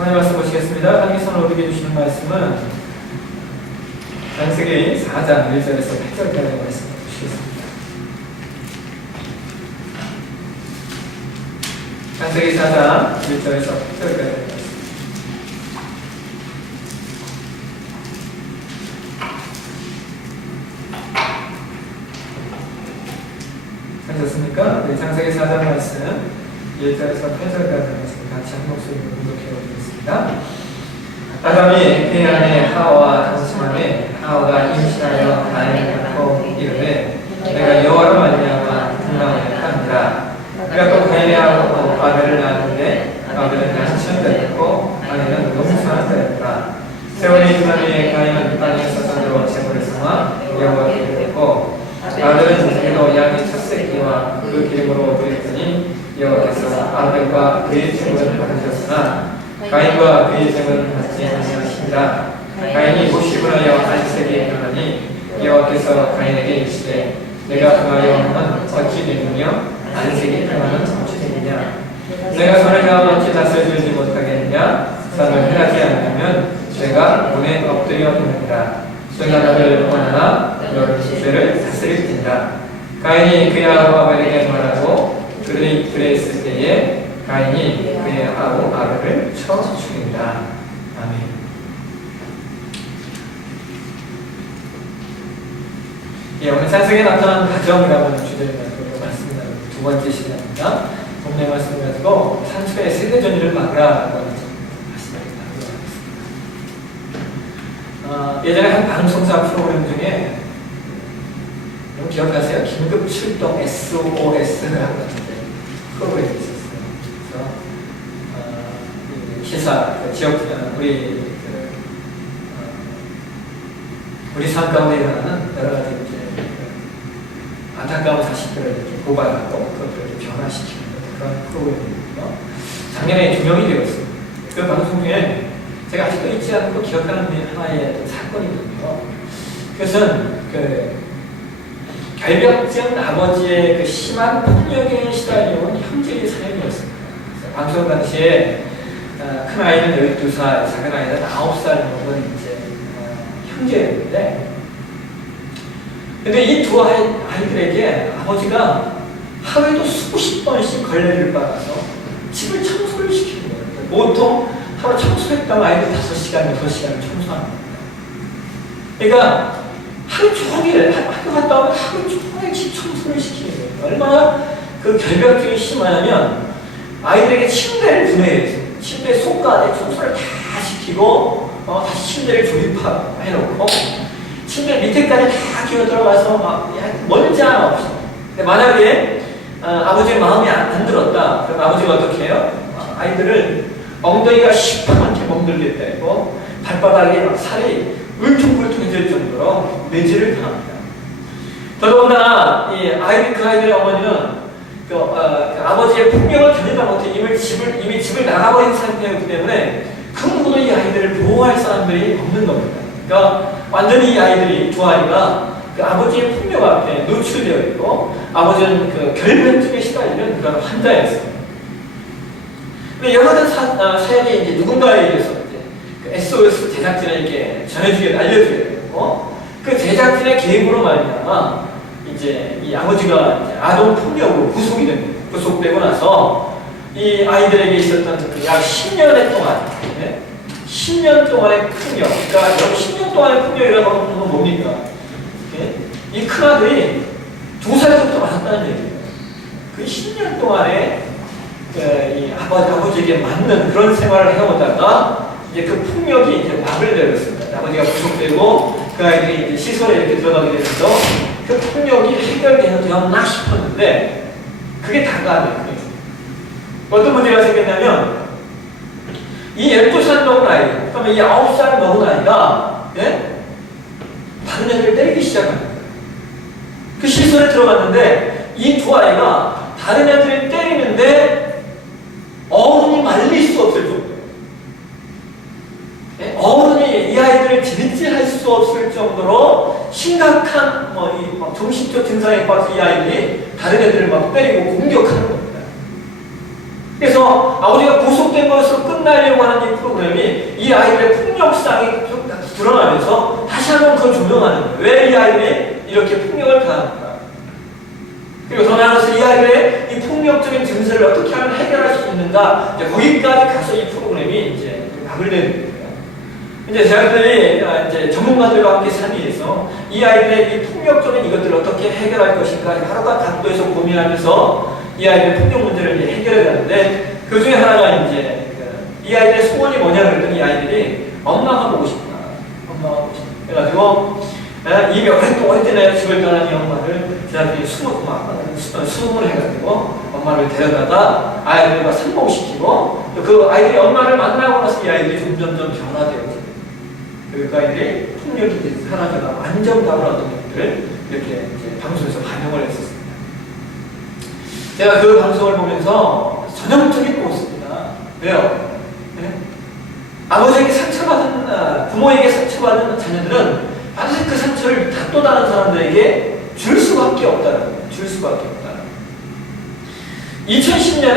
하나님 말씀 보시겠습니다. 하나님께서 우리에게 주시는 말씀은 창세기 4장 1절에서 8절까지 말씀 보시겠습니다. 창세기 4장 1절에서 8절까지 말씀. 하셨습니까? 네, 창세기 4장 말씀 1절에서 8절까지 말씀 같이 한 목소리로 공독해 보겠습니다. 아담이 그 안에 하와와 동침함에 하와가 임신하여 가인을 낳고 이르되 내가 여호와로 말미암아 풍랑을 하니라. 그가 또 가인하고 아벨을 낳았는데 아벨은 양치한 자였고 가인은 농사한 자였더라. 세월이 지난 후에 가인은 땅에서 산으로 제물을 삼아 여호와께 드렸고 아벨은 자기도 양의 첫 새끼와 그 기름으로 드렸더니 여호와께서 아벨과 그의 제물을 받으셨으나 가인과 그의 제물은 받지 아니하시니라. 가인이 목식을 하여 안색이 일어나니 여호와께서 가인에게 이르시되 내가 그하여 함은 어찌 되느냐 안색이 일어나는 어찌 되느냐 내가 손을 잡아 어찌 다스려주지 못하겠느냐 산을 행하지 않으면 죄가 문에 엎드려 있느니라. 내가 너를 원하나 너를 죄를 다스릴지니라. 가인이 그의 아우 아벨에게 말하고 그들이 그랬을 때에 가인이 그의 아우 아벨을 쳐 죽인다. 아멘. 예, 오늘 창세기에 나타난 가정이라는 주제를 가지고 말씀을 나누는 두 번째 시간입니다. 본문의 말씀을 가지고 산처의 세대 전이를 막으라라고 하는 말씀을 나누도록 하겠습니다. 예전에 한 방송사 프로그램 중에 여러분 기억하세요? 긴급 출동 SOS라고 하는 프로그램이 있었어요. 그래서 기사 지역 우리 삶 가운데 일어나는 여러 가지 안타까운 사실들을 이렇게 고발하고 그것들을 변화시키는 그런 프로그램이거든요. 작년에 조명이 되었어요. 그 방송 중에 제가 아직도 잊지 않고 기억하는 하나의 사건이거든요. 그것은 결벽증 아버지의 그 심한 폭력에 시달려온 형제의 사연이었습니다. 방송 당시에 큰 아이는 12살, 작은 아이는 9살 먹은 이제 형제였는데, 근데 이 두 아이들에게 아버지가 하루에도 수십 번씩 걸레를 빨아서 집을 청소를 시키는 거예요. 보통 하루 청소했다고 아이들 5시간, 6시간을 청소하는 거예요. 그러니까 하루 종일 학교 갔다 오면 하루 종일 집 청소를 시키는 거예요. 얼마나 그 결벽증이 심하냐면 아이들에게 침대를 분해해서 침대 속까지 청소를 다 시키고 다시 침대를 조립하고 해놓고 침대 밑에까지 다 기어 들어가서 막 먼지 하나 없어. 근데 만약에 아버지의 마음이 안 들었다. 그럼 아버지가 어떻게 해요? 아이들을 엉덩이가 시퍼렇게 멍들게 되고 발바닥에 막 살이 울퉁불퉁해질 정도로 매질을 당합니다. 더더군다나 그 아이들의 어머니는 아버지의 폭력을 견디다 못해 이미 집을 나가버린 상태이기 때문에 그 누구도 이 아이들을 보호할 사람들이 없는 겁니다. 그러니까 완전히 이 아이들이 두 아이가 그 아버지의 폭력 앞에 노출되어 있고 아버지는 그 결벽증에 시달리는 그런 환자였어요. 근데 여러 가지 사연이 이제 누군가에 의해서 그 SOS 제작진에게 전해주게 알려주게 되고 그 제작진의 계획으로 말미암아 이제 이 아버지가 이제 아동 폭력으로 구속이 됩니다. 구속되고 나서 이 아이들에게 있었던 그 약 10년의 동안 10년 동안의 폭력, 그러니까 10년 동안의 폭력이라고 하는 건 뭡니까? 이 큰아들이 2살부터 맞았다는 얘기예요. 그 10년 동안에 이 아버지에게 맞는 그런 생활을 해오다가 이제 그 폭력이 이제 막을 내렸습니다. 아버지가 구속되고 그 아이들이 이제 시설에 이렇게 들어가게 되면서 그 폭력이 해결되었나 싶었는데 그게 다가 아니에요. 어떤 문제가 생겼냐면 이 12살 먹은 아이, 그러면 이 9살 먹은 아이가 다른 애들을 때리기 시작합니다. 그 시설에 들어갔는데 이 두 아이가 다른 애들을 때리는데 어른이 말릴 수 없을 정도예요. 어른이 이 아이들을 진질할 수 없을 정도로 심각한 정신적 증상에 빠진 이 아이들이 다른 애들을 막 때리고 공격하는 겁니다. 그래서 아버지가 구속 못된 것으로 끝나려고 하는 이 프로그램이 이 아이들의 폭력성이 좀 드러나면서 다시 한번 그걸 조명하는 거예요. 왜 이 아이들이 이렇게 폭력을 가합니까? 그리고 더 나아가서 이 아이들의 이 폭력적인 증세를 어떻게 하면 해결할 수 있는가, 이제 거기까지 가서 이 프로그램이 이제 막을 내는 거예요. 이제 저희들이 이제 전문가들과 함께 상의해서 이 아이들의 이 폭력적인 이것들을 어떻게 해결할 것인가 하루가 강도에서 고민하면서 이 아이들의 폭력 문제를 이제 해결해야 되는데, 그 중에 하나가 이제 이 아이들의 소원이 뭐냐 그랬더니 이 아이들이 엄마가 보고 싶다. 엄마가 보고 싶다. 그래가지고 이미 오래전에 집을 떠난 이 엄마를 저희들이 수능을 해가지고 엄마를 데려다가 아이들과 상봉시키고, 그 아이들이 엄마를 만나고 나서 이 아이들이 점점점 변화되어서 그 아이들이 폭력이 이제 사라져가 안정감을 얻는 것들을 이렇게 이제 방송에서 반영을 했었습니다. 제가 그 방송을 보면서 전형적인 모습입니다. 왜요? 네? 아버지에게 상처받은, 부모에게 상처받은 자녀들은 반드시 그 상처를 또 다른 사람들에게 줄 수밖에 없다는 거예요. 줄 수밖에 없다는 거예요. 2010년에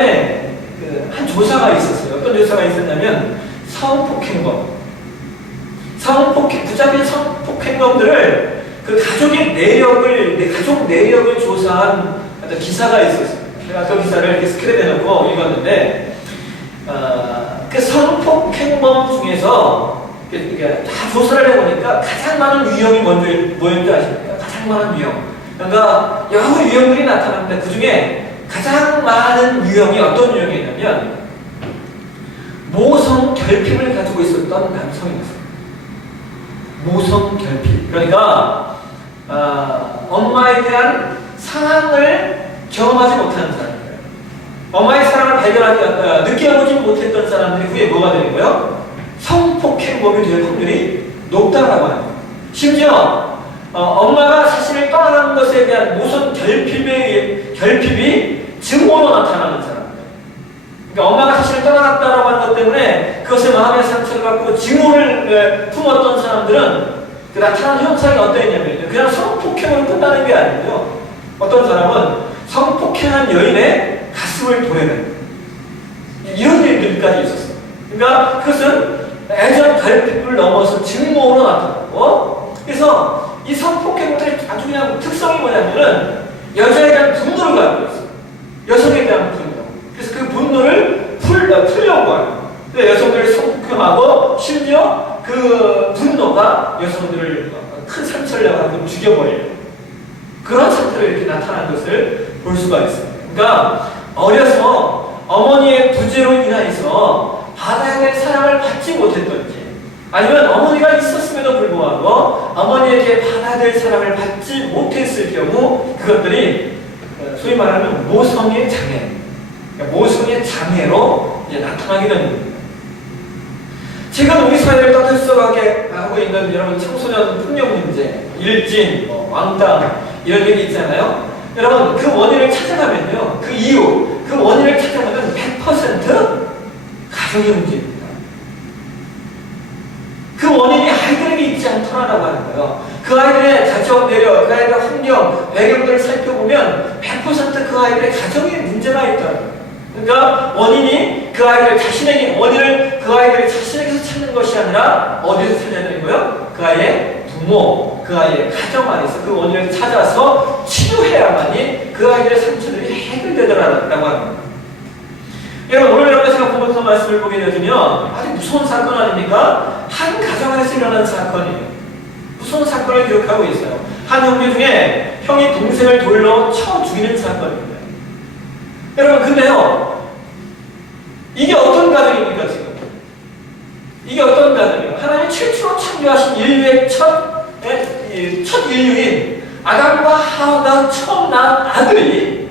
한 조사가 있었어요. 어떤 조사가 있었냐면 부작위 성폭행범들을 그 가족의 내력을, 가족 내력을 조사한 어떤 기사가 있었어요. 제가 그 기사를 이렇게 스크랩해 놓고 읽었는데, 그 성폭행범 중에서 다 조사를 해보니까 가장 많은 유형이 뭐였는지 아십니까? 가장 많은 유형. 그러니까 여러 유형들이 나타났는데 그 중에 가장 많은 유형이 어떤 유형이냐면 모성 결핍을 가지고 있었던 남성이었어요. 모성 결핍. 그러니까 엄마에 대한 사랑을 경험하지 못하는 사람들, 엄마의 사랑을 느껴보지 못했던 사람들이 후에 뭐가 되는 거예요? 성폭행범이 될 확률이 높다라고 합니다. 심지어 엄마가 자신을 떠나는 것에 대한 모성 결핍이 증오로 나타나는 사람들. 그러니까 엄마가 자신을 떠나갔다라고 하는 것 때문에 그것에 마음의 상처를 받고 증오를 품었던 사람들은 그 나타나는 현상이 어떠했냐면요, 그냥 성폭행으로 끝나는 게 아니고요, 어떤 사람은 성폭행한 여인의 가슴을 도려내는 이런 일들까지 있었어요. 그러니까 그것은 애정 결핍을 넘어서 증오로 나타나고, 그래서 이 성폭행들의 아주 그냥 특성이 뭐냐면은 여자에 대한 분노를 가지고 있어요. 여성에 대한 분노. 그래서 그 분노를 풀려고 해요. 여성들을 성폭행하고 심지어 그 분노가 여성들을 큰 상처를 내고 죽여버려요. 그런 상태로 이렇게 나타나는 것을 볼 수가 있어요. 그러니까 어려서 어머니의 부재로 인하여서 받아야 될 사랑을 받지 못했던지, 아니면 어머니가 있었음에도 불구하고 어머니에게 받아야 될 사랑을 받지 못했을 경우 그것들이 소위 말하는 모성의 장애, 그러니까 모성의 장애로 이제 나타나게 되는 겁니다. 지금 우리 사회를 떠들썩하게 하고 있는 여러분 청소년 폭력 문제, 일진, 왕따 이런 얘기 있잖아요. 여러분 그 원인을 찾아가면요, 그 이유, 그 원인을 찾아가면 100% 가정의 문제입니다. 그 원인이 아이들에게 있지 않더라라고 하는 거예요. 그 아이들의 가정 내력, 그 아이들의 환경, 배경들을 살펴보면 100% 그 아이들의 가정에 문제가 있다는 거예요. 그러니까 원인이 그 아이들 자신에게, 원인을 그 아이들이 자신에게서 찾는 것이 아니라 어디서 찾아야 되는 거예요? 그 아이의 부모, 그 아이의 가정 안에서 그 원인을 찾아서 치료해야만이 그 아이들의 상처들이 해결되더라라고 하는 겁니다. 여러분 오늘 여러분의 제가 보면서 말씀을 보게 되어지면 아주 무서운 사건 아닙니까? 한 가정 안에서 일어난 사건이에요. 무서운 사건을 기록하고 있어요. 한 형제 중에 형이 동생을 돌로 쳐 죽이는 사건입니다. 여러분 근데요, 이게 어떤 가정입니까 지금? 이게 어떤 가정이에요? 하나님 최초로 창조하신 인류의 첫 인류인 아담과 하와가 처음 낳은 아들이,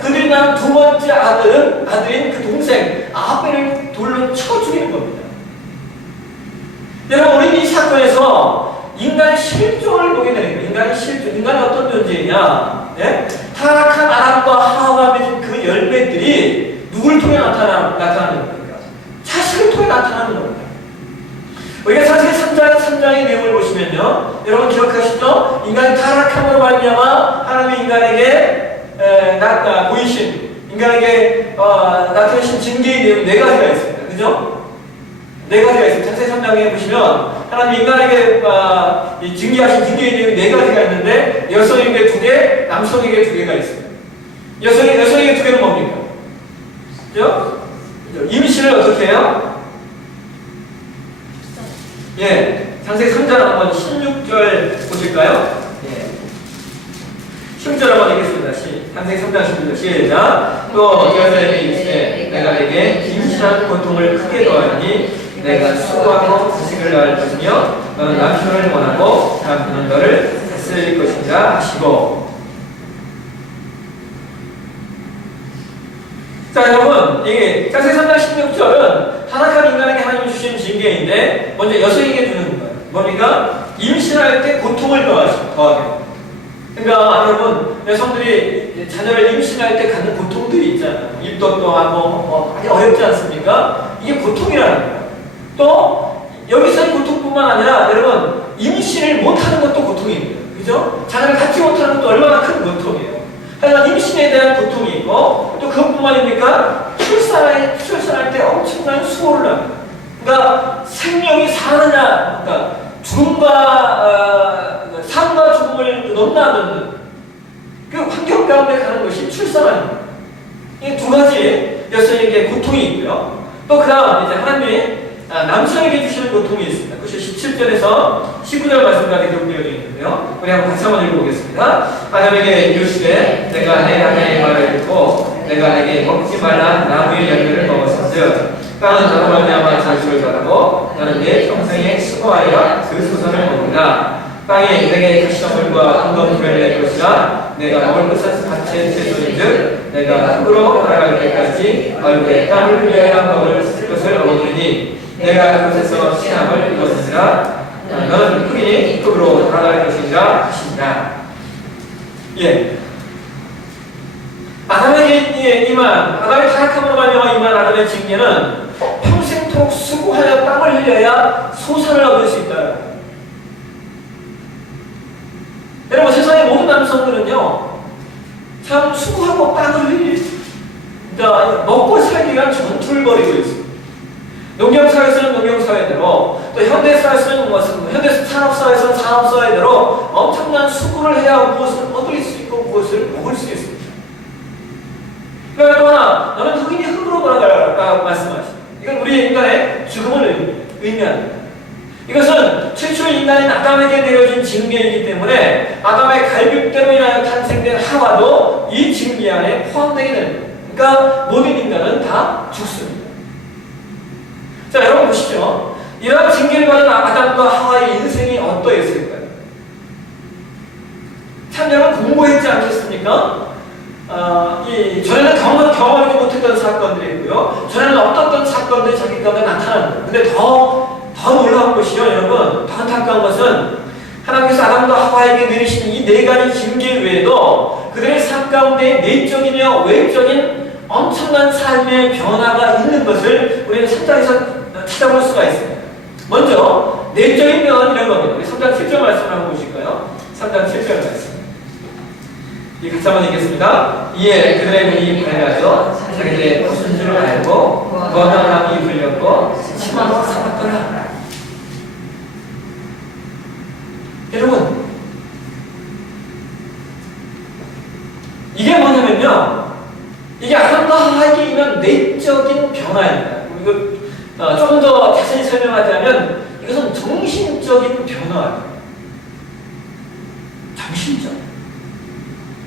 그들이 낳은 두 번째 아들인 그 동생 아벨을 돌로 쳐 죽이는 겁니다. 여러분 우리는 이 사건에서 인간의 실존을 보게 되는 거예요. 인간의 실존, 인간은 어떤 존재이냐? 타락한 아담과 하와가 맺은 그 열매들이 누구를 통해 나타나는 겁니까? 자식을 통해 나타나는 겁니다. 우리가 창세기 3장의 내용을 보시면요, 여러분 기억하시죠? 인간이 타락함으로 말미암아 하나님이 인간에게 보이신 인간에게 나타내신 징계의 내용이 네 가지가 있습니다. 그죠? 네 가지가 있습니다. 창세기 3장에 보시면 하나님 인간에게 이 징계하신 징계의 내용이 네 가지가 있는데 여성에게 2개, 남성에게 2개가 있습니다. 여성에게 2개는 뭡니까? 그죠? 임신을 어떻게 해요? 예, 창세기 3장 한번 16절 보실까요? 예. 16절 한번 읽겠습니다. 창세기 3장 16절 시작. 또 여자에게 이르시되 내가 내게 임신한 고통을 크게 더하니 내가 수고하고 자식을 낳을 것이며 너는 남편을 원하고 남편은 너를 다스릴 것이니라 하시고. 자, 여러분, 이게 창세기 3장 16절은 타락한 인간에게 하나님이 주신 징계인데 먼저 여성에게 주는 거예요. 뭡니까? 임신할 때 고통을 더하게. 그러니까 여러분, 여성들이 자녀를 임신할 때 갖는 고통들이 있잖아요. 입도 또하고 많이 어렵지 않습니까? 이게 고통이라는 거예요. 또 여기서의 고통뿐만 아니라 여러분, 임신을 못하는 것도 고통입니다. 그죠? 자녀를 갖지 못하는 것도 얼마나 큰 고통이에요. 하지만 임신에 대한 고통이 있고 또 그것뿐만입니까? 출산할 때 엄청난 수고를 합니다. 그러니까 생명이 사느냐, 그러니까 삶과 죽음을 넘나드는 그 환경 가운데 가는 것이 출산입니다. 이 두 가지 여성에게 고통이 있고요. 또 그 다음 이제 하나님이 남성에게 주시는 고통이 있습니다. 그것이 17절에서 19절 말씀까지 기록되어 있는데요. 우리 한번 같이 한번 읽어보겠습니다. 아담에게 이르시되 내가 내 아내의 말을 듣고 내가 내게 먹지 말라 나무의 열매를 먹었은즉 땅은 나로 말미암아 자식을 바라고 너는 내 평생에 수고하여 그 소선을 먹으라. 땅이 내게 가시덤불과 황금불을 낼 것이라. 내가 먹을 것은 밭의 채소인즉 내가 흙으로 돌아갈 때까지 얼굴에 땀을 흘려야 먹을 것을 얻으리니 내가 그곳에서 신앙을 이루었으리라. 너는 흑인이 흙으로 돌아갈 것이라 하시니라. 예. 아담의 타락함으로 말미암아 임한 아담의 징계는 평생토록 수고하여 땀을 흘려야 소산을 얻을 수 있다. 여러분, 세상의 모든 남성들은요, 참 수고하고 땀을 그러니까 먹고 살기 위한 전투를 벌이고 있습니다. 농경사회에서는 농경사회대로, 또 현대사회에서는 현대 산업사회에서는 산업사회대로 엄청난 수고를 해야 무엇을 얻을 수 있고 무엇을 먹을 수 있습니다. 그러니까 또 하나, 너는 흑인이 흙으로 돌아가라고 말씀하십니다. 이건 우리 인간의 죽음을 의미합니다. 이것은 최초 인간인 아담에게 내려진 징계이기 때문에 아담의 갈급대로 인하여 탄생된 하와도 이 징계 안에 포함되게 됩니다. 그러니까 모든 인간은 다 죽습니다. 자, 여러분 보시죠. 이러한 징계를 받은 아담과 하와의 인생이 어떠했을까요? 참 여러분 공부했지 않겠습니까? 전에는 경험하지 못했던 사건들이 있고요. 전에는 어떤 사건들이 자기 가운데 나타납니다. 근데 더 놀라운 것이요, 여러분, 더 안타까운 것은 하나님께서 아담과 하와에게 내리신 이 네 가지 징계 외에도 그들의 삶 가운데 내적이며 외적인 엄청난 삶의 변화가 있는 것을 우리는 3장에서 찾아볼 수가 있습니다. 먼저 내적인 변화는 이런 겁니다. 우리 3장 7절 말씀을 한번 보실까요? 3장 7절 말씀. 이 같이 한번 읽겠습니다. 이에 그들의 눈이 밝아져 자기들의 무슨 줄 알고 거만함이 불렸고 치마로 삼았더라. 여러분, 이게 뭐냐면요, 이게 아담과 하와에게 있는 내적인 변화입니다. 이거 좀 더 자세히 설명하자면 이것은 정신적인 변화입니다. 정신적.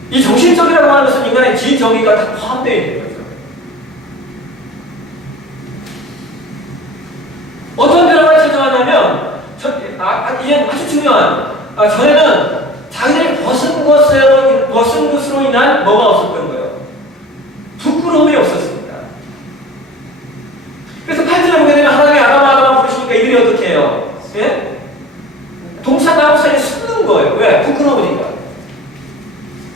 이 정신적이라고 하는 것은 인간의 지정의가 다 포함되어 있는 거죠. 어떤 변화가 찾아왔냐면, 이게 아주 중요한, 전에는 자기들이 벗은 것으로 인한 뭐가 없었던 거예요? 부끄러움이 없었습니다. 그래서 8절에 보게 되면 하나님이 아담아 부르시니까 이들이 어떻게 해요? 예? 동산 나무 사이에 숨는 거예요. 왜? 부끄러우니까.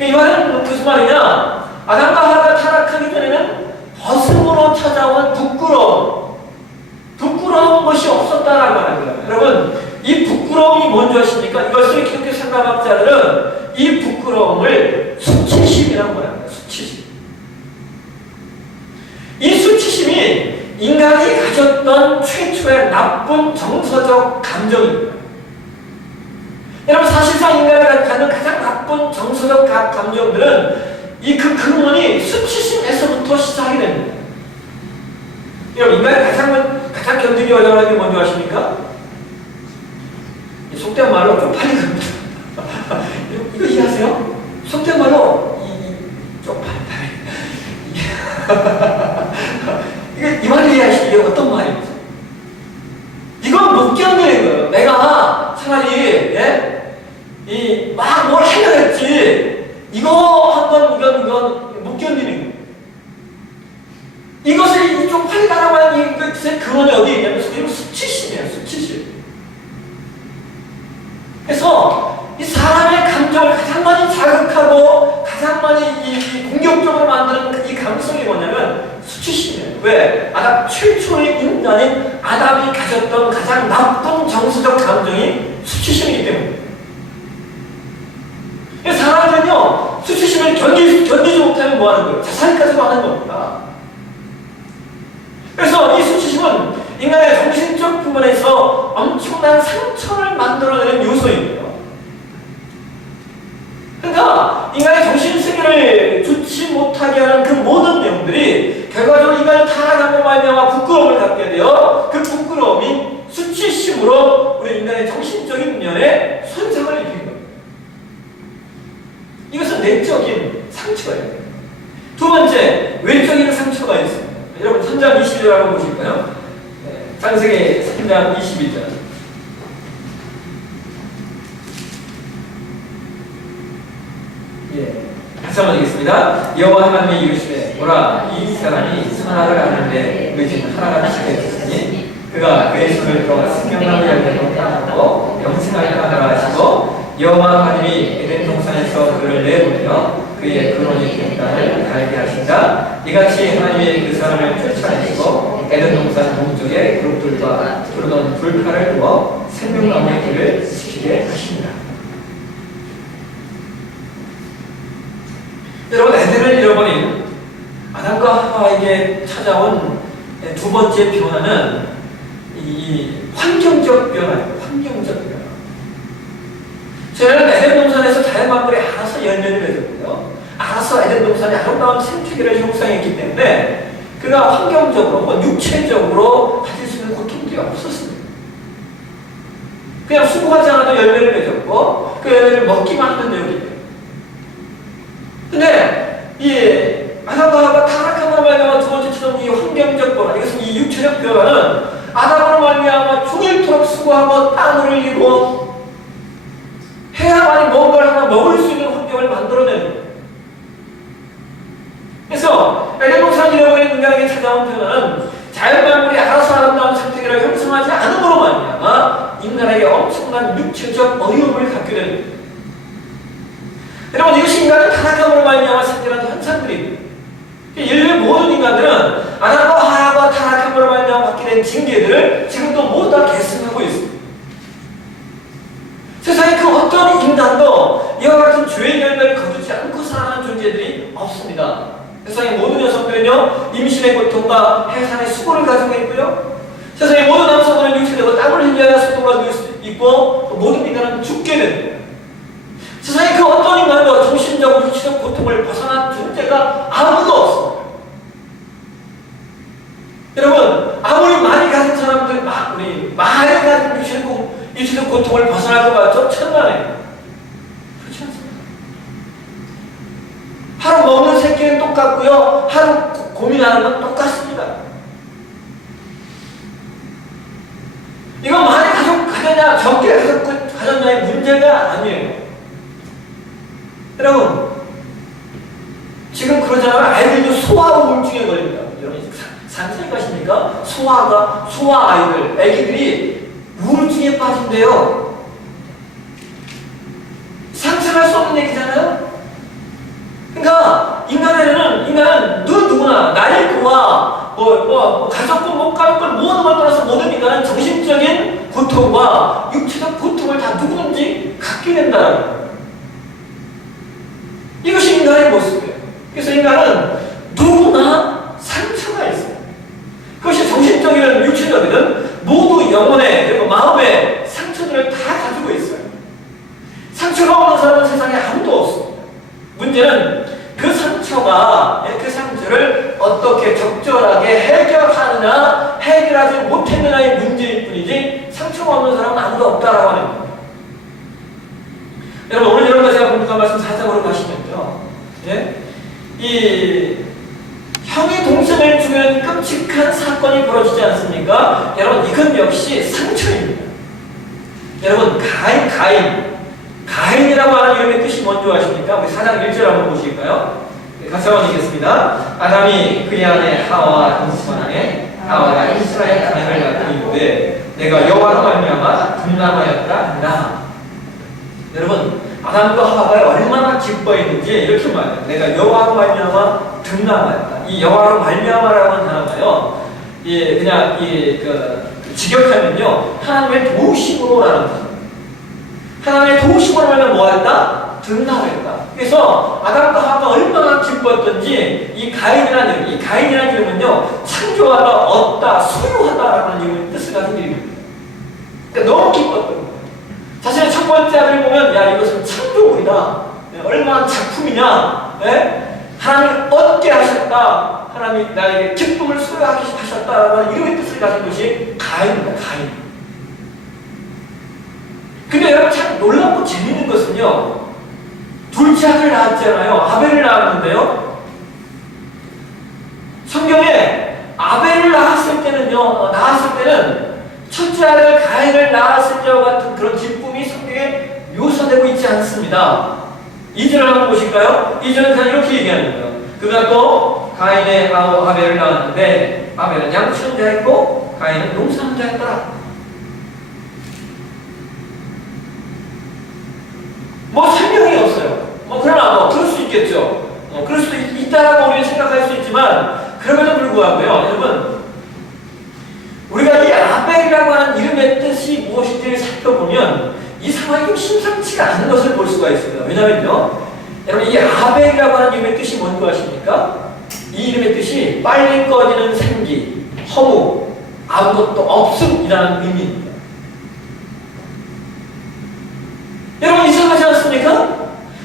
이 말은 무슨 말이냐? 아담과 하와가 타락하기 전에는 벗음으로 찾아온 부끄러운 것이 없었다라고 하는 거예요. 여러분, 이 부끄러움이 뭔지 아십니까? 이것을 기독교 상담학자들은 이 부끄러움을 수치심이라고 말합니다. 수치심. 것이 인간이 가졌던 최초의 나쁜 정서적 감정입니다. 여러분, 사실상 인간이 갖는 가장 나쁜 정서적 감정들은 그 근원이 수치심에서부터 시작이 됩니다. 여러분, 인간이 가장 견디기 어려운 게 뭔지 아십니까? 속된 말로 좀 빨리 갑니다. 이거 이해하세요? 속된 말로 좀 빨리. 이 말을 이해하시죠? 이게 어떤 말입니까? 이건 못 견디는 거예요. 내가 차라리, 막 뭘 하려고 했지, 이거 이건 못 견디는 거예요. 이것을 좀 빨리 가라고 하는 이것의 근원이 어디에 있냐면, 수치심이에요, 수치심. 그래서 이 사람의 감정을 가장 많이 자극하고 가장 많이 공격적으로 만드는 이 감성이 뭐냐면 수치심이에요. 왜? 최초의 인간인 아담이 가졌던 가장 나쁜 정서적 감정이 수치심이기 때문에. 사람은요, 수치심을 견디지 못하면 뭐 하는 거예요? 자살까지도 하는 겁니다. 그래서 이 수치심은 인간의 정신적 부분에서 엄청난 상처를 만들어내는 요소입니다. 그러니까 인간의 정신세계를 좋지 못하게 하는 그 모든 내용들이 결과적으로 인간을 타락함으로 말미암아 부끄러움을 갖게 되어 그 부끄러움이 수치심으로 우리 인간의 정신적인 면에 손상을 입히는 겁니다. 이것은 내적인 상처예요. 두 번째, 외적인 상처가 있습니다. 여러분 3장 21절 한번 보실까요? 창세기 3장 22절. 다시 한번 읽겠습니다. 여호와 하나님이 이르시되 보라, 이 사람이 선악을 아는데 의지는 하나가 지켰으니 그가 그의 손을 들어 생명나무 열매로 따고 영생하리라 하라 하시고, 여호와 하나님이 에덴 동산에서 그를 내보내어 그의 근원이 된 땅을 알게 하신다. 이같이 하나님이 그 사람을 쫓아내시고 에덴 동산 동쪽에 그룹들과 부르던 불칼을 두어 생명나무의 길을 지키게 하십니다. 여러분, 에덴을 잃어버린 아담과 하와에게 찾아온 두 번째 변화는 이 환경적 변화예요. 환경적 변화. 저희는 에덴 동산에서 자연만물이 알아서 열매를 맺었고요, 알아서 에덴 동산이 아름다운 생태계를 형성했기 때문에 그가 환경적으로 혹은 육체적으로 가질 수 있는 고통들이 없었습니다. 그냥 수고하지 않아도 열매를 맺었고 그 열매를 먹기만 하면 되거든요. 근데 이 아담과 하와가 타락함으로 말미암아 두 번째 치던 이 환경적 변화, 이것은 이 육체적 변화는 아담으로 말미암아 종일토록 수고하고 땀을 흘리고 해야만이 뭔가를 하나 먹을 수 있는 환경을 만들어내는 거예요. 그래서 에덴 동산을 잃어버린 인간에게 찾아온 변화는 자연만물이 알아서 아름다운 생태계를 형성하지 않음으로 말미암아 인간에게 엄청난 육체적 어려움을 갖게 되는 거예요. 여러분, 이것이 인간의 타락함으로 말미암아 생겨난 현상들입니다. 인류의 모든 인간들은 아담과 하와가 타락함으로 말미암아 받게 된 징계들을 지금도 모두 다 계승하고 있습니다. 세상에 그 어떤 인간도 이와 같은 죄의 열매를 거두지 않고 살아가는 존재들이 없습니다. 세상의 모든 여성들은요, 임신의 고통과 해산의 수고를 가지고 있고요, 세상의 모든 남성들은 육체적으로 땀을 흘려야 속도가 늘 수 있고, 모든 인간은 죽게 됩니다. 세상에 그 어떤 인간도 정신적, 육체적 고통을 벗어난 존재가 아무도 없습니다. 여러분, 아무리 많이 가진 사람들, 우리 많이 가진 육체적 고통을 벗어날 것 같죠? 천만에요. 그렇지 않습니다. 하루 먹는 새끼는 똑같고요, 하루 고민하는 건 똑같습니다. 이건 많이 가졌냐, 적게 가졌냐의 문제가 아니에요. 여러분, 지금 그러잖아요. 아이들도 소아 우울증에 걸립니다. 여러분, 상상해 가십니까? 소아 아이들, 애기들이 우울증에 빠진대요. 상상할 수 없는 얘기잖아요? 그러니까, 인간은 누구나, 나이와, 가족과 가족과 모든 걸 떠나서 모든 인간은 정신적인 고통과 육체적 고통을 다 누구든지 갖게 된다는 거예요. 이것이 인간의 모습이에요. 그래서 인간은 누구나 상처가 있어요. 어떻게 적절하게 해결하느냐, 해결하지 못했느냐의 문제일 뿐이지 상처가 없는 사람은 아무도 없다라고 하는 겁니다. 여러분, 오늘 여러분과 제가 공부한 말씀 사장으로 가시면요, 예? 이 형이 동생을 죽이는 끔찍한 사건이 벌어지지 않습니까? 여러분, 이건 역시 상처입니다. 여러분, 가인이라고 하는 이름의 뜻이 뭔지 아십니까? 우리 4장 1절 한번 보실까요? 같이 한번 읽겠습니다. 아담이 그의 아내 하와와 동침하에 하와가 이스라엘 가인을 낳고 이르되 내가 여호와로 말미암아 등남하였다. 여러분, 아담과 하와가 얼마나 기뻐했는지 이렇게 말해요. 내가 여호와로 말미암아 등남하였다. 이 여호와로 말미암아라고 하는 단어가요, 그냥 직역하면요, 하나님의 도우심으로라는 단어. 하나님의 도우심으로 말하면 뭐했다? 등남했다. 그래서 아담과 하와가 얼마나 기뻤던지 이 가인이라는 이름은요, 창조하다, 얻다, 소유하다라는 이름의 뜻을 가진 이름입니다. 그러니까 너무 기뻤던 거예요. 자신의 첫 번째 아들을 보면, 야, 이것은 창조물이다. 얼마나 작품이냐. 하나님을 얻게 하셨다. 하나님이 나에게 기쁨을 소유하게 하셨다라는 이름의 뜻을 가진 것이 가인입니다. 가인. 근데 여러분, 참 놀랍고 재밌는 것은요, 둘째 아들을 낳았잖아요. 아벨을 낳았는데요, 성경에 아벨을 낳았을 때는 첫째 아들 가인을 낳았을 때와 같은 그런 기쁨이 성경에 묘사되고 있지 않습니다. 2절을 한번 보실까요? 2절은 그냥 이렇게 얘기하는 거예요. 그가 또 가인의 아우 아벨을 낳았는데 아벨은 양치는 자였고 가인은 농사하는 자였더라. 설명이 없어요. 그러나 그럴 수 있겠죠. 그럴 수도 있다라고 우리는 생각할 수 있지만, 그럼에도 불구하고요, 여러분, 우리가 이 아벨이라고 하는 이름의 뜻이 무엇인지를 살펴보면 이 상황이 좀 심상치가 않은 것을 볼 수가 있습니다. 왜냐면요, 여러분, 이 아벨이라고 하는 이름의 뜻이 뭔지 아십니까? 이 이름의 뜻이 빨리 꺼지는 생기, 허무, 아무것도 없음이라는 의미입니다. 여러분, 이상하지 않습니까?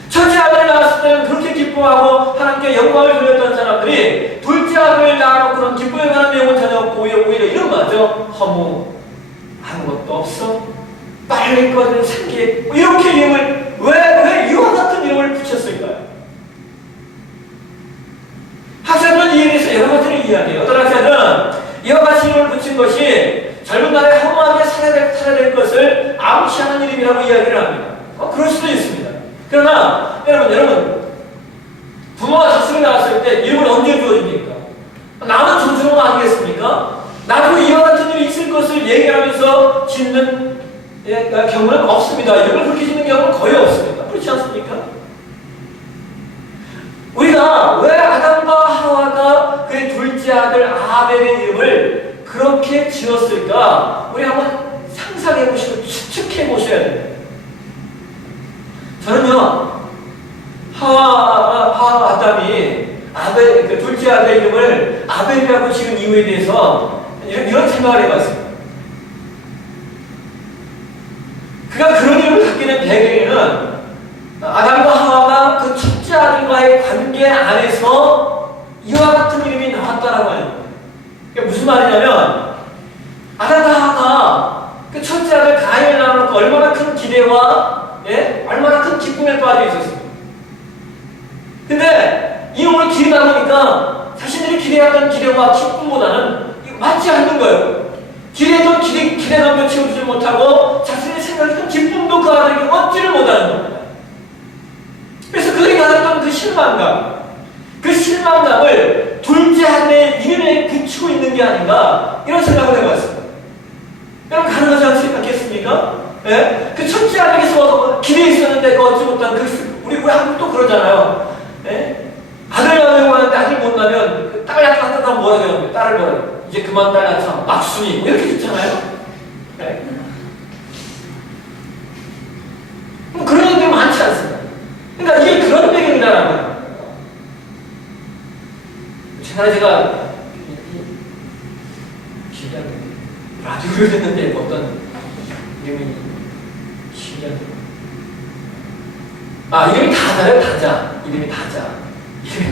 첫째 아들을 낳았을 때는 그렇게 기뻐하고 하나님께 영광을 돌렸던 사람들이 둘째 아들을 낳아놓고 그런 기쁨에 관한 내용은 전혀 없고 오히려 이런 거죠. 허무, 아무것도 없어, 빨리 꺼지는 생기, 이렇게 이름을 왜 이와 같은 이름을 붙였을까요? 학자들은 이에 대해서 여러 가지를 이야기해요. 어떤 학자들은 이와 같이 이름을 붙인 것이 젊은 날에 허무하게 살아야 될 것을 암시하는 이름이라고 이야기를 합니다. 그럴 수도 있습니다. 그러나 여러분, 부모가 자식을 낳았을 때 이름을 언제 주어줍니까? 나는 조주로 아니겠습니까? 나도 이와 같은 일이 있을 것을 얘기하면서 짓는 경우는 없습니다. 이름을 그렇게 짓는 경우는 거의 없습니다. 그렇지 않습니까? 우리가 왜 아담과 하와가 그의 둘째 아들 아벨의 이름을 그렇게 지었을까? 우리 한번 상상해 보시고 추측해 보셔야 됩니다. 저는요, 아담이 아벨, 둘째 아들 이름을 아벨이라고 지은 이유에 대해서 이런 생각을 해봤습니다. 그가 그런 이름을 갖게 된 배경에는 아담과 하와가 그 첫째 아들과의 관계 안에서 이와 같은 이름이 나왔다라고 하는 거예요. 그게 무슨 말이냐면, 아담과 하와가 그 첫째 아들 가인을 낳아놓고 얼마나 큰 기대와 얼마나 큰 기쁨에 빠져 있었습니다. 근데 이놈을 기르다 보니까 자신들이 기대했던 기대와 기쁨보다는 맞지 않는 거예요. 기대했던 기대감도 채워주지 못하고 자신의 생각했던 기쁨도 그 아들에게 얻지를 못하는 겁니다. 그래서 그들이 가졌던 그 실망감을 둘째 아들의 이름에 붙이고 있는 게 아닌가, 이런 생각을 해봤습니다. 여러분, 가능하지 않겠습니까? 그 첫째 아들에서 기대했었는데 얻지 못한 우리 한국도 그러잖아요. 아들 낳으려고 하는데 아들 못 낳으면 그 딸 낳았다 하면 뭐라 그래요? 딸을 뭐라 그래요? 이제 그만 딸 낳자, 막순이, 이렇게 듣잖아요. 그런 일들이 많지 않습니다. 그러니까 이게 그런 배경이라는 거예요. 제가 라디오를 했는데 어떤 이름이 이름이 다자예요. 다자. 이름이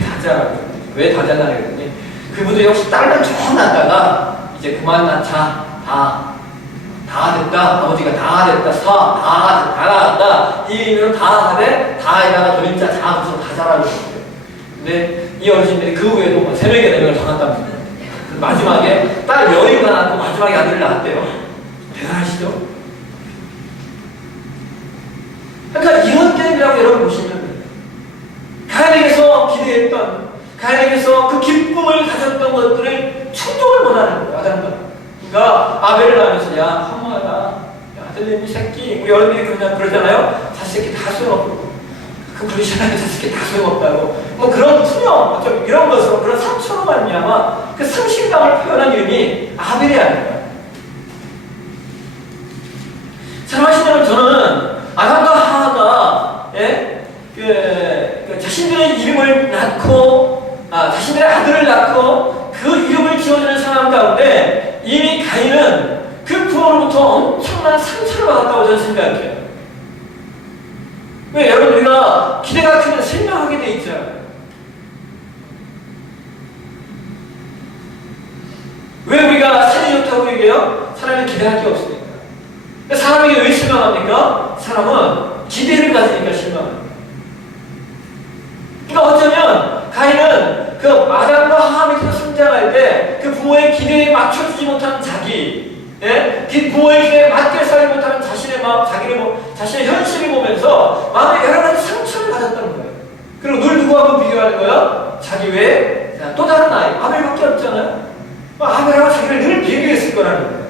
다자라고. 왜 다자나 그랬더니 그분도 역시 딸만 쭉 낳다가 이제 그만 낳자. 다 됐다. 아버지가 다 됐다. 다 나갔다. 이 의미로 다 하되 다에다가 돌림자 다 붙여서 다 자라고 있어요. 근데 이 어르신들이 그 후에도 뭐 3명에 4명을 더 낳았답니다. 마지막에 딸 여리가 낳고 마지막에 아들을 낳았대요. 대단하시죠? 그러니까 이런 게임이라고 여러분 보시면 돼요. 가인에게서 기대했던, 가인에게서 그 기쁨을 가졌던 것들을 충족을 못하는 거예요. 아담과. 그러니까 아벨을 낳으면서 야 허무하다. 야, 아들내미 새끼. 우리 어른들이 그냥 그러잖아요. 자식 새끼 다 소용없고. 그 그러시잖아요. 자식 새끼 다 소용없다고. 뭐 그런 투명, 좀 이런 것으로 그런 상처로 말미암아 그 상실감을 표현한 이름이 아벨이 아닙니다. 사랑하시는 여러분, 저는 아담과 하하가 자신들의 이름을 낳고 자신들의 아들을 낳고 그 이름을 지어주는 상황 가운데 이미 가인은 그 부모로부터 엄청난 상처를 받았다고 저는 생각해요. 왜? 여러분, 우리가 기대가 크면 생명하게 돼 있잖아요. 왜 우리가 살이 좋다고 얘기해요? 사람이 기대할 게 없으니까. 사람에게 왜 실망합니까? 사람은 기대를 가지니까 실망합니다. 그러니까 어쩌면 가인은 그 아담과 하와 밑에서 성장할 때 그 부모의 기대에 맞춰주지 못한 자기, 그 부모의 기대에 맞게 살지 못하는 자신의 마음, 자신의 현실을 보면서 마음에 여러 가지 상처를 가졌다는 거예요. 그리고 늘 누구하고 비교하는 거야? 자기 외에 또 다른 아이, 아벨밖에 없잖아요. 아벨하고 자기를 늘 비교했을 거라는 거예요.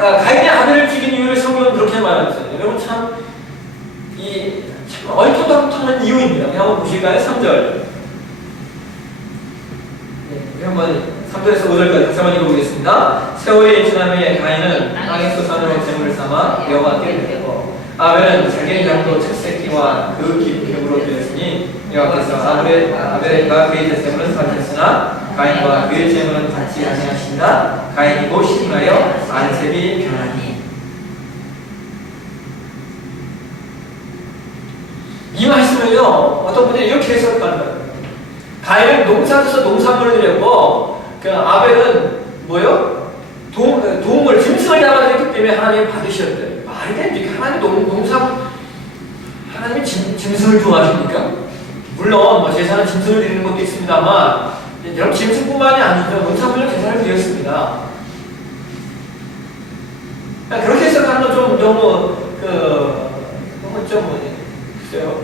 가인이 아벨을 죽인 이유를 성경은 그렇게 말하잖아요. 여러분 참 얼토당토하는 이유입니다. 한번 보실까요? 3절. 우리 한번 3절에서 5절까지 다시 한번 읽어보겠습니다. 세월이 지난 후에 가인은 땅의 소산으로 제물을 삼아 여호와께 드렸고 아벨은 자기의 양도 첫 새끼와 그 기쁨으로 드렸으니 여호와께서 아벨과 그의 제물은 받으셨으나 가인과 그의 제물은 받지 아니하신다. 가인이고 심하여 안색이 변하니. 이 말씀을요, 어떤 분들이 이렇게 해석하는 거예요. 가인은 농사져서 농산물을 드렸고, 아벨은 뭐요? 도움을, 짐승을 잡아드렸기 때문에 하나님이 받으셨대요. 말이 됩니까? 하나님이 짐승을 좋아하십니까? 물론, 뭐 제사는 짐승을 드리는 것도 있습니다만, 여러분 짐승뿐만이 아니죠. 농산물로 제사를 드렸습니다. 그렇게 해석하는 건 좀 너무 제대로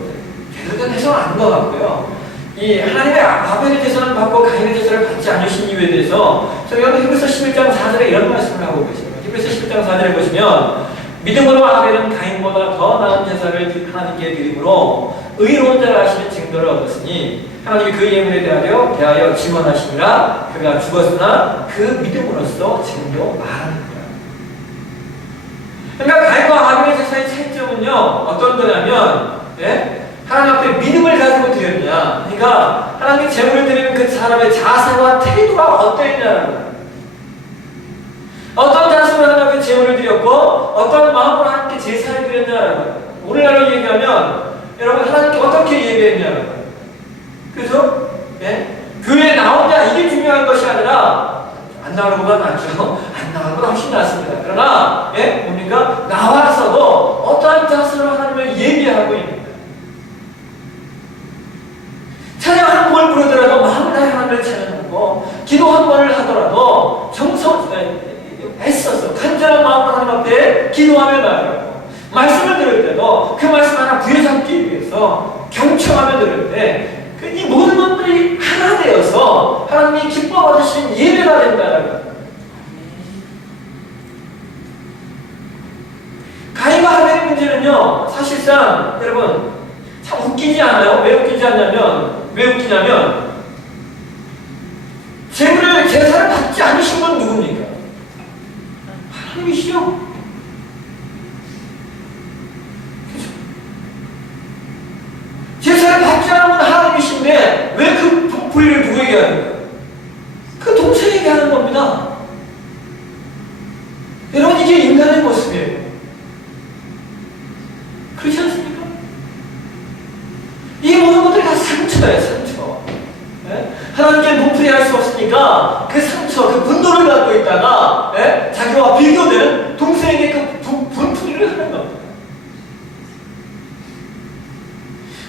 해석은 아닌 것 같고요. 이 하나님의 아벨의 제사를 받고 가인의 제사를 받지 않으신 이유에 대해서 저희가 히브리서 11장 4절에 이런 말씀을 하고 계십니다. 히브리서 11장 4절에 보시면 믿음으로 아벨은 가인보다 더 나은 제사를 하나님께 드림으로 의로운 자라 하시는 증거를 얻었으니 하나님이 그 예물에 대하여 증언하시니라. 그가 죽었으나 그 믿음으로써 지금도 말하는 거야. 그러니까 가인과 아벨의 제사의 차이점은요, 어떤 거냐면, 하나님 앞에 믿음을 가지고 드렸냐. 그러니까 하나님께 제물을 드리는 그 사람의 자세와 태도가 어떠했냐는 거예요. 어떤 자세로 하나님 앞에 제물을 드렸고 어떤 마음으로 하나님께 제사를 드렸냐는 거예요. 오늘날로 얘기하면 여러분 하나님께 어떻게 예배했냐는 거예요. 그래서 교회에 나오냐 이게 중요한 것이 아니라 안 나오는 것보다 낫죠. 안 나오는 것보다 훨씬 낫습니다. 그러나 뭡니까? 나와서도 어떠한 자세로 하나님을 예배하고 있는 거예요. 찬양 한 번을 부르더라도 마음을 다해 하나님을 찬양하고 기도 한 번을 하더라도 애써서 간절한 마음으로 하나님 앞에 기도하며 나아가고 말씀을 들을 때도 그 말씀 하나 부여잡기 위해서 경청하며 들을 때 이 모든 것들이 하나 되어서 하나님이 기뻐 받으시는 예배가 된다는 거예요. 가인과 아벨의 문제는요, 사실상 여러분 참 웃기지 않아요? 왜 웃기냐면 제사를 받지 않으신 건 누굽니까? 하나님이시죠? 그죠? 제사를 받지 않은 건 하나님이신데 왜 그 불의를 누구에게 하는 거예요? 그 동생에게 하는 겁니다. 여러분 이게 인간의 모습이에요. 그렇지 않습니까? 상처예요, 상처. 예? 하나님께 몸풀이할 수 없으니까 그 상처, 그 분노를 갖고 있다가 예? 자기와 비교되는 동생에게 그 분풀이를 하는 겁니다.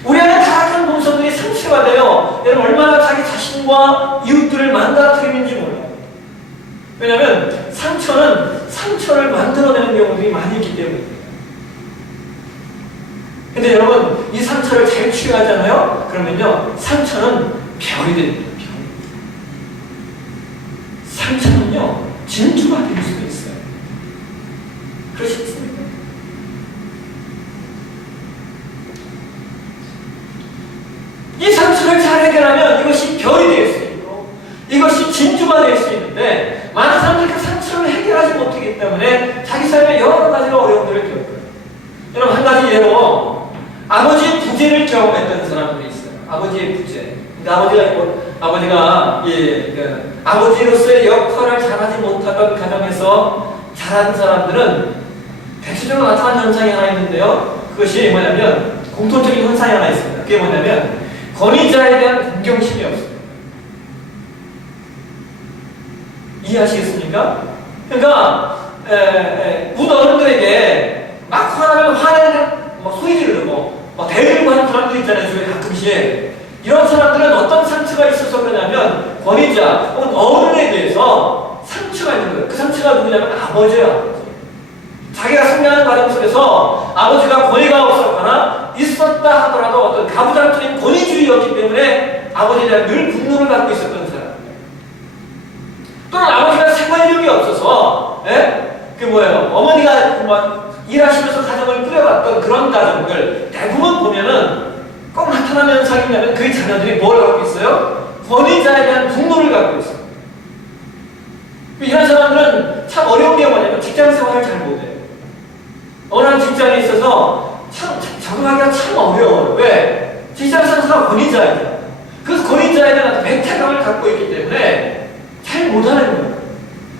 우리 안에 타락한 본성들이 상처가 돼요. 여러분 얼마나 자기 자신과 이웃들을 망가뜨리는지 몰라요. 왜냐하면 상처는 상처를 만들어내는 경우들이 많이 있기 때문입니다. 근데 여러분 이 상처를 잘 치유하잖아요. 그러면요 상처는 별이 됩니다. 별. 상처는요 진주가 될 수도 있어요. 그러시겠습니까? 이 상처를 잘 해결하면 이것이 별이 될 수 있고 이것이 진주가 될 수 있는데 많은 사람들이 그 상처를 해결하지 못하기 때문에 자기 삶에 여러 가지 어려움들을 겪어요. 여러분 한 가지 예로 아버지의 부재를 경험했던 사람들이 있어요. 아버지의 부재. 아버지가 아버지로서의 역할을 잘하지 못하던 가정에서 자란 사람들은 대체적으로 나타나는 현상이 하나 있는데요. 그것이 뭐냐면 공통적인 현상이 하나 있습니다. 그게 뭐냐면 권위자에 대한 공경심이 없습니다. 이해하시겠습니까? 그러니까 문 어른들에게 막 화나면 화내는 소리 지르고 대들고 하는 사람들 있잖아요. 주변에 가끔씩. 이런 사람들은 어떤 상처가 있어서 그러냐면 권위자 혹은 어른에 대해서 상처가 있는 거예요. 그 상처가 누구냐면 아버지예요. 자기가 성장하는 과정 속에서 아버지가 권위가 없었거나 있었다 하더라도 어떤 가부장적인 권위주의였기 때문에 아버지에 대한 늘 분노를 갖고 있었던 사람. 또는 아버지가 생활력이 없어서 어머니가 일하시면서 가정을 꾸려갔던 그런 가정들 대부분 보면은 꼭 나타나는 현상이 있냐면 그 자녀들이 뭘 갖고 있어요? 권위자에 대한 분노를 갖고 있어요. 이런 사람들은 참 어려운 게 뭐냐면 직장 생활을 잘 못해요. 어느 한 직장에 있어서 참 적응하기가 참 어려워요. 왜? 직장 상사가 권위자예요. 그래서 권위자에 대한 배타감을 갖고 있기 때문에 잘 못하는 거예요.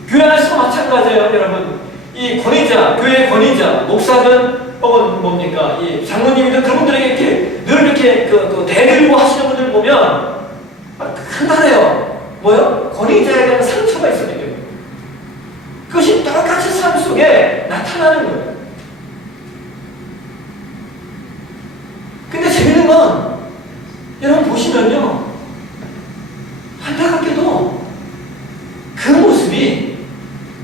교회 안에서도 마찬가지예요, 여러분. 이 권위자, 교회의 권위자, 목사든 혹은 뭡니까, 이 장로님이든 그분들에게 이렇게 늘 이렇게 대들고 하시는 분들 보면 간단해요. 뭐요? 권위자에 대한 상처가 있어야 돼요. 그것이 똑같이 삶 속에 나타나는 거예요. 근데 재밌는 건 여러분 보시면요, 안타깝게도 그 모습이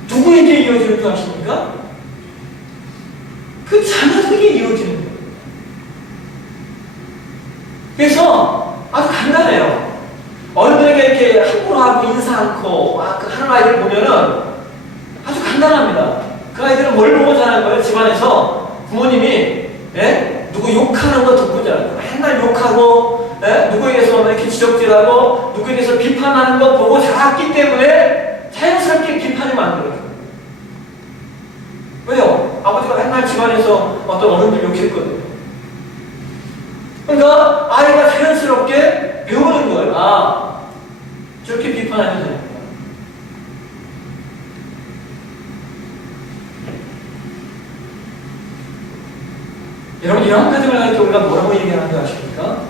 누구에게 이어지는 줄 아십니까? 그 자녀들에게 이어지는 거예요. 그래서 아주 간단해요. 어른들에게 이렇게 함부로 하고 인사 않고 하는 아이들 보면은 아주 간단합니다. 그 아이들은 뭘 보고 자란 거예요? 집안에서 부모님이 누구 욕하는 거 듣고 자란 거예요. 맨날 욕하고 누구에 대해서 이렇게 지적질하고 누구에 대해서 비판하는 거 보고 자랐기 때문에 자연스럽게 비판이 만들어져요. 왜요? 아버지가 맨날 집안에서 어떤 어른들 욕했거든요. 그러니까 아이가 자연스럽게 배우는 거예요. 저렇게 비판하면 되는구나. 여러분 이런 가정을 할 때 우리가 뭐라고 얘기하는 줄 아십니까?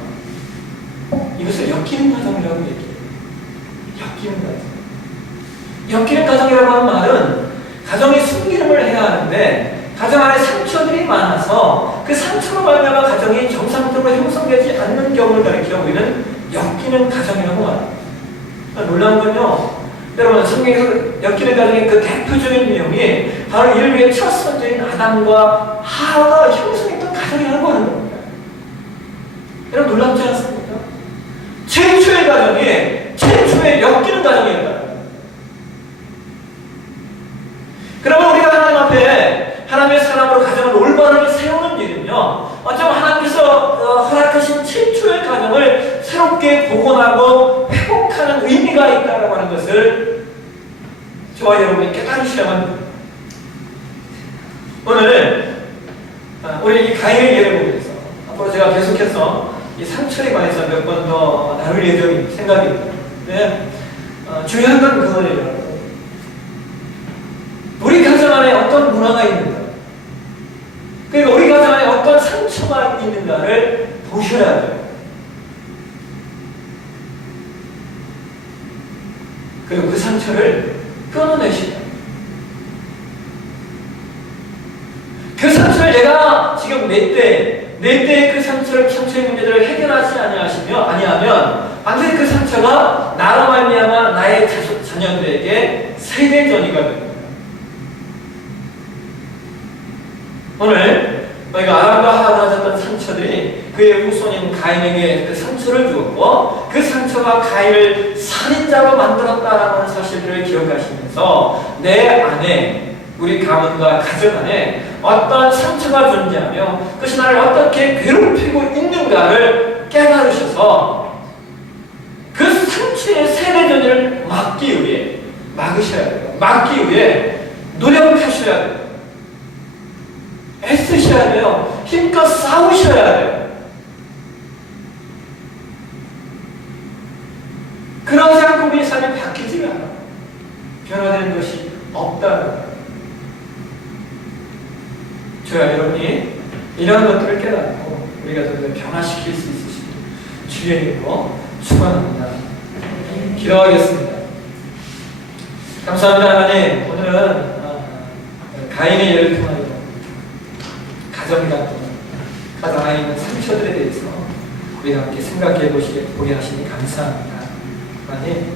이것을 엮이는 가정이라고 얘기해요. 엮이는 가정. 엮이는 가정이라고 하는 말은 가정이 순기능을 해야 하는데 가정 안에 상처들이 많아서 그 상처로 말미암아 가정이 정상적으로 형성되지 않는 경우를 가리켜 우리는 엮이는 가정이라고 말합니다. 놀라운 건요, 여러분 성경에서 엮이는 가정의 그 대표적인 내용이 바로 이를 위해 첫 선조인 아담과 하와가 형성했던 가정이라고 하는 겁니다. 여러분 놀랍지 않습니까? 최초의 가정이 최초의 엮이는 가정이었다. 그러면 우리가 하나님 앞에 하나님의 사람으로 가정을 올바르게 세우는 일은요, 어쩌면 하나님께서 허락하신 최초의 가정을 새롭게 복원하고 회복하는 의미가 있다고 하는 것을 저와 여러분이 깨달으시려면 합니다. 오늘 우리 이 가인의 예를 보면서 앞으로 제가 계속해서 이 상처에 관해서 몇 번 더 다룰 예정인 생각입니다. 네. 중요한 건 그거예요. 우리 가정 안에 어떤 문화가 있는가, 그리고 우리 가정 안에 어떤 상처가 있는가를 보셔야 돼요. 그리고 그 상처를 끊어내시다. 그 상처를 내가 지금 내 때의 그 상처의 문제들을 해결하지 아니하면 반드시 그 상처가 나로 말미암아 나의 자녀들에게 세대전이가 됩니다. 오늘 너희가 아담과 하와가 가졌던 상처들이 그의 후손인 가인에게 그 상처를 주었고 그 상처가 가인을 살인자로 만들었다라는 사실들을 기억하시면서 내 안에 우리 가문과 가정 안에 어떤 상처가 존재하며 그것이 나를 어떻게 괴롭히고 있는가를 깨달으셔서 그 상처의 세대전을 막기 위해 막으셔야 돼요. 막기 위해 노력하셔야 돼요. 애쓰셔야 돼요. 힘껏 싸우셔야 돼요. 그러지 않고 우리의 삶이 바뀌지가 않아요. 변화되는 것이 없다는 거예요. 저와 여러분이 이런 것들을 깨닫고 우리가 더 변화시킬 수 있으시길 주의 이름으로 축원합니다. 기도하겠습니다. 감사합니다 하나님. 오늘은 가인의 예를 통하여 가정과 가정 안에 있는 상처들에 대해서 우리가 함께 생각해 보게 하시니 감사합니다. 하나님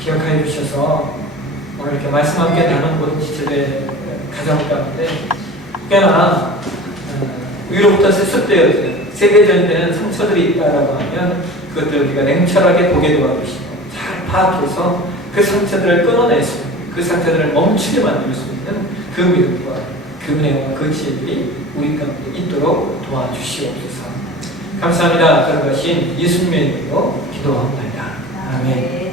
기억하여 주셔서 오늘 이렇게 말씀 함께 나눈 모든 지체의 가정 가운데 꽤나 위로부터 세습되어지는 세대전이 되는 상처들이 있다라고 하면 그것들을 우리가 냉철하게 보게 도와주시고 잘 파악해서 그 상처들을 끊어낼 수 있는 그 상처들을 멈추게 만들 수 있는 그 믿음과 그 은혜와 그 지혜들이 우리 가운데 있도록 도와주시옵소서. 감사합니다. 그런 것인 예수님의 이름으로 기도합니다. 아멘.